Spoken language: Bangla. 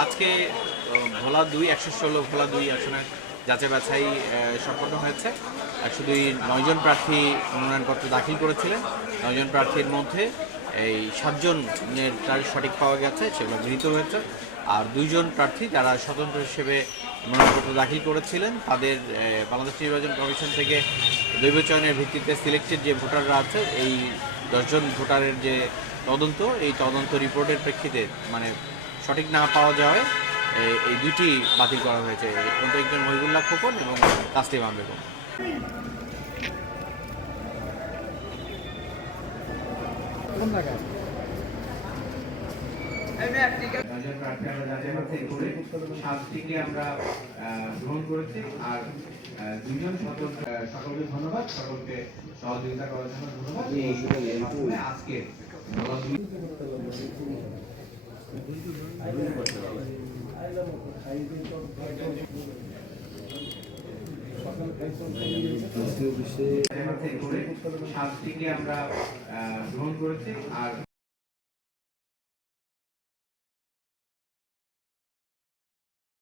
আজকে ভোলা দুই, একশো ষোলো ভোলা দুই আসনে যাচাই বাছাই সম্পন্ন হয়েছে। একশো দুই নয়জন প্রার্থী মনোনয়নপত্র দাখিল করেছিলেন। নয়জন প্রার্থীর মধ্যে এই সাতজনের তার সঠিক পাওয়া গেছে, সেগুলো গৃহীত হয়েছে। আর দুইজন প্রার্থী যারা স্বতন্ত্র হিসেবে মনোনয়নপত্র দাখিল করেছিলেন, তাদের বাংলাদেশ নির্বাচন কমিশন থেকে দৈব চয়নের ভিত্তিতে সিলেক্টেড যে ভোটাররা আছে, এই দশজন ভোটারের যে তদন্ত, এই তদন্ত রিপোর্টের প্রেক্ষিতে মানে সঠিক না পাওয়া যাওয়ায় এই দুইটি বাতিল করা হয়েছে। মধ্যে একজন মহিবুল্লাহ খোকন এবং তাসলিমা বেগম। আমরা গ্রহণ করেছি আর আহ, দুজন সকলকে ধন্যবাদ সকলকে সহযোগিতা করার জন্য ধন্যবাদ। আজকে বলা দুই- যাচাই বাছাই করে সাতটিকে আমরা গ্রহণ করেছি আর